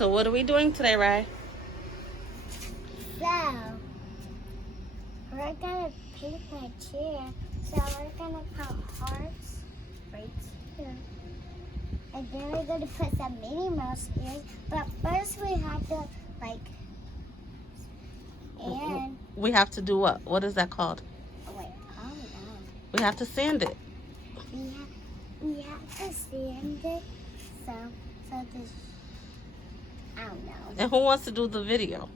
So what are we doing today, Rai? So, we're gonna paint my chair. So we're gonna put hearts right here. And then we're gonna put some Minnie Mouse ears. But first we have to and We have to do what? What is that called? oh wait, I don't know. We have to sand it. We have to sand it. So this, I don't know. And who wants to do the video?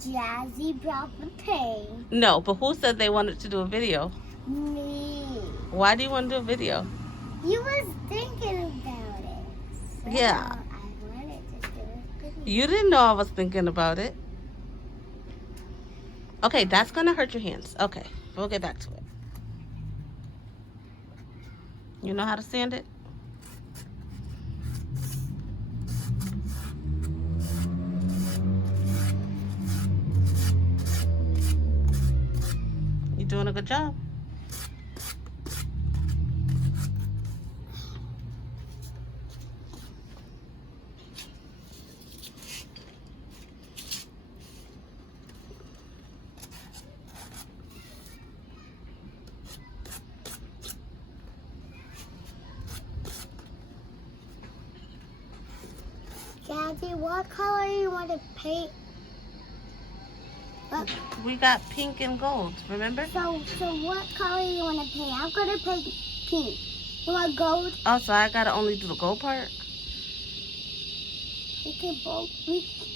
Jazzy brought the paint. No, but who said they wanted to do a video? Me. Why do you want to do a video? You was thinking about it. So Yeah. I wanted to do a video. You didn't know I was thinking about it. Okay, that's going to hurt your hands. Okay, we'll get back to it. You know how to sand it? You're doing a good job. Jazzy, what color you want to paint? We got pink and gold, remember? So what color you want to paint? I'm gonna paint pink. You want gold? Oh, so I gotta only do the gold part? We can both.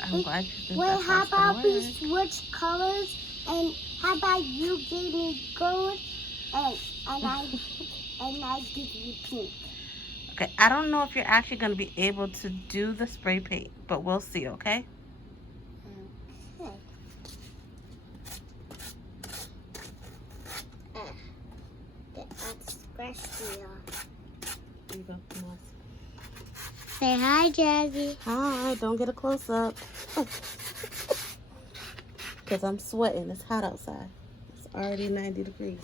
I'm glad you think Wait, that's how gonna about we work. switch colors? And how about you give me gold and I give you pink? Okay, I don't know if you're actually gonna be able to do the spray paint, but we'll see, okay? Okay. That's scratchy. Here you go. Come on. Say hi, Jazzy. Hi, don't get a close up. Because I'm sweating. It's hot outside. It's already 90 degrees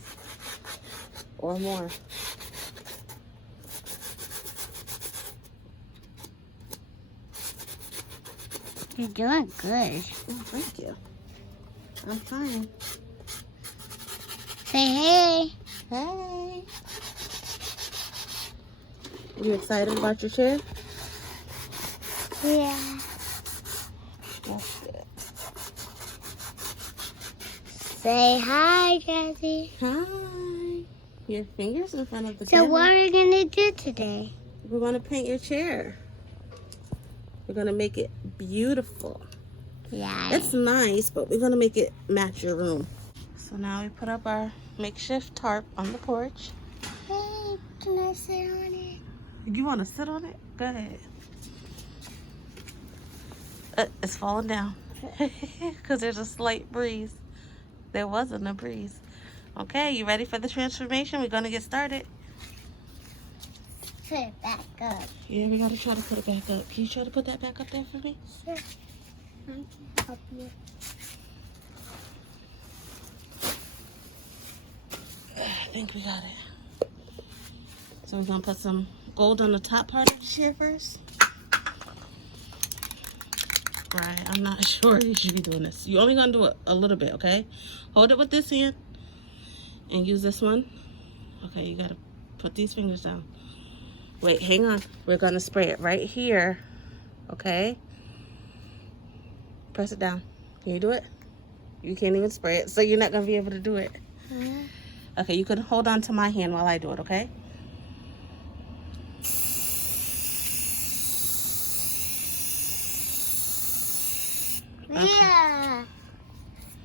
or more. You're doing good. Oh, thank you. I'm fine. Say hey. Hey. You excited about your chair? Yeah. That's good. Say hi, Jazzy. Hi. Your fingers in front of the So camera. what are we gonna do today? We're going to paint your chair. We're going to make it beautiful. Yeah. It's nice, but we're going to make it match your room. So now we put up our makeshift tarp on the porch. Hey, can I sit on it? You want to sit on it? Go ahead. It's falling down because there's a slight breeze. There wasn't a breeze. Okay, you ready for the transformation? We're going to get started. Put it back up. Yeah, we got to try to put it back up. Can you try to put that back up there for me? Sure. I can help you. I think we got it. So we're going to put some gold on the top part of the chair first. Right, I'm not sure you should be doing this. You're only going to do it a little bit, okay? Hold it with this hand and use this one. Okay, you got to put these fingers down. Wait, hang on. We're going to spray it right here, okay? Press it down. Can you do it? You can't even spray it, so you're not going to be able to do it. Okay, you can hold on to my hand while I do it, okay? Yeah.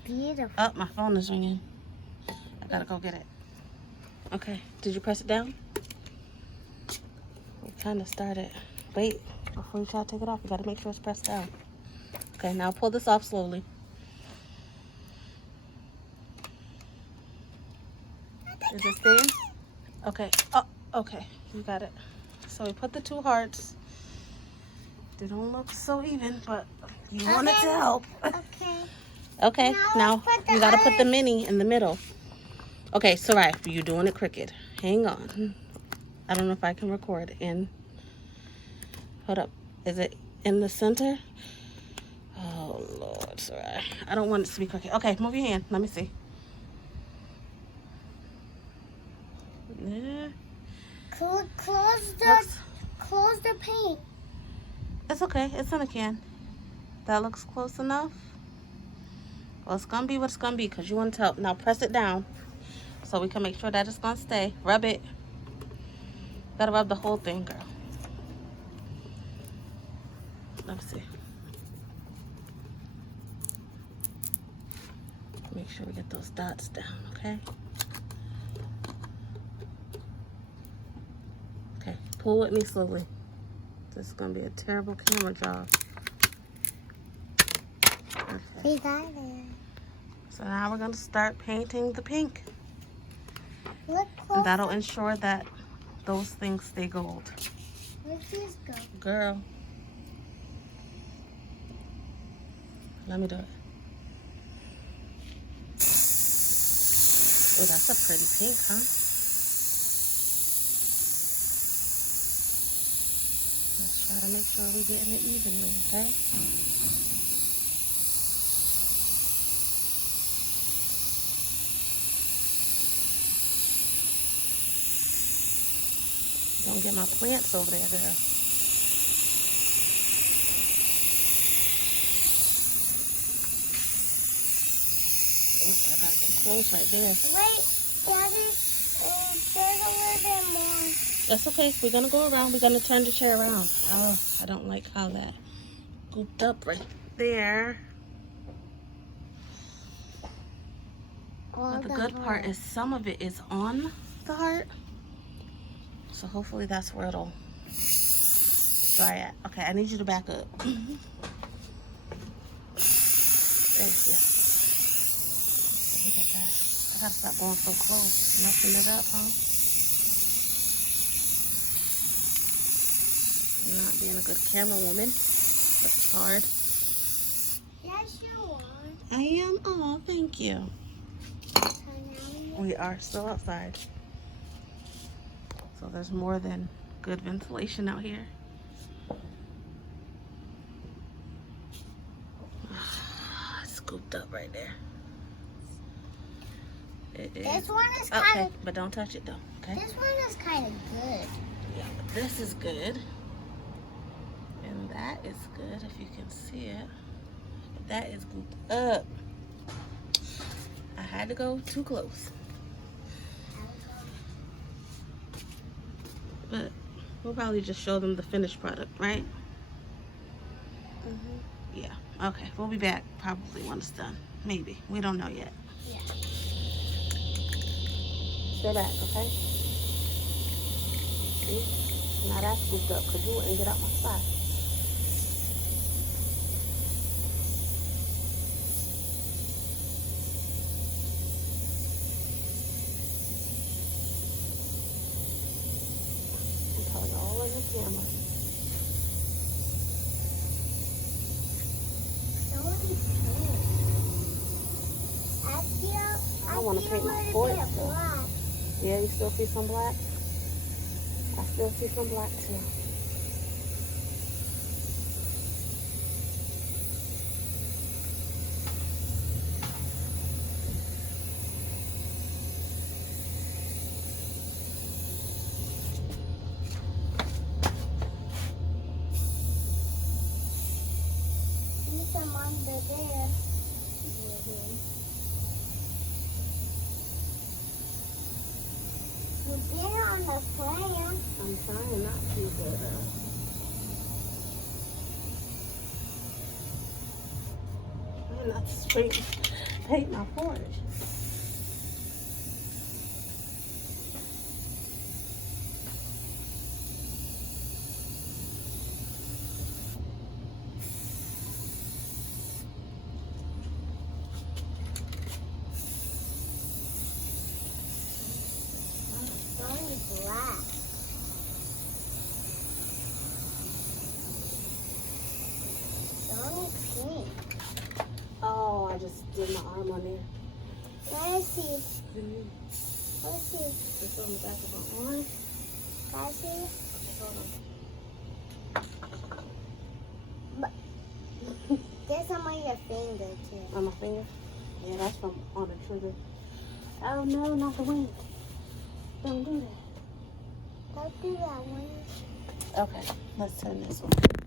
Beautiful. Oh, my phone is ringing. I gotta go get it. Okay, did you press it down? We kind of started. Wait, before you try to take it off, you gotta make sure it's pressed down. Okay, now pull this off slowly. Is it staying? Okay. Oh, okay. You got it. So we put the two hearts. They don't look so even, but you wanted to help. Okay. Okay, now let's put you the gotta put the other- mini in the middle. Okay, so right, you're doing it crooked. Hang on. I don't know if I can record in. Hold up. Is it in the center? Oh, Lord, sorry. I don't want it to be crooked. Okay, move your hand. Let me see. Yeah. Close the paint. It's okay. It's in a can. That looks close enough. Well, it's going to be what it's going to be because you want to help. Now press it down so we can make sure that it's going to stay. Rub it. Got to rub the whole thing, girl. Let me see. Make sure we get those dots down, okay? Okay, pull with me slowly. This is going to be a terrible camera job. Okay. We got it. So now we're going to start painting the pink. Look close. And that'll ensure that those things stay gold. Where's this go? Girl. Let me do it. Oh, that's a pretty pink, huh? Let's try to make sure we're getting it evenly, okay? Don't get my plants over there, girl. Oh, I got too close right there. Wait, Daddy, there's a little bit more. That's okay. We're going to go around. We're going to turn the chair around. Oh, I don't like how that gooped up right there. But the good part is some of it is on the heart. So hopefully that's where it'll dry at. Okay, I need you to back up. Thank you. Let me get that. I gotta stop going so close. Messing it up, huh? I'm not being a good camera woman. That's hard. Yes, you are. I am. Oh, thank you. So now We are still outside. So there's more than good ventilation out here. It's scooped up right there. It is. This one is Okay, kind of. but don't touch it though, okay? This one is kind of good. Yeah, but this is good. And that is good if you can see it. But that is gooped up. I had to go too close. But we'll probably just show them the finished product, right? Mm-hmm. Yeah. Okay. We'll be back probably when it's done. Maybe. We don't know yet. Yeah. Stay back, okay? See? Now that's scooped up because you wouldn't get out my spot. I'm telling you all in the camera. I want to paint my porch though. Yeah, you still see some black? I still see some black too. See some under there. You've been on the plan. I'm trying not to, but I'm not to straight paint my porch. Black. Only pink. Oh, I just did my arm on there. Let's see. Let's see. It's on the back of my arm. Can I see? Okay, hold on. finger? Yeah, that's from on the trigger. Oh no, not the wing. Don't do that. Don't do that one. Okay, let's turn this one.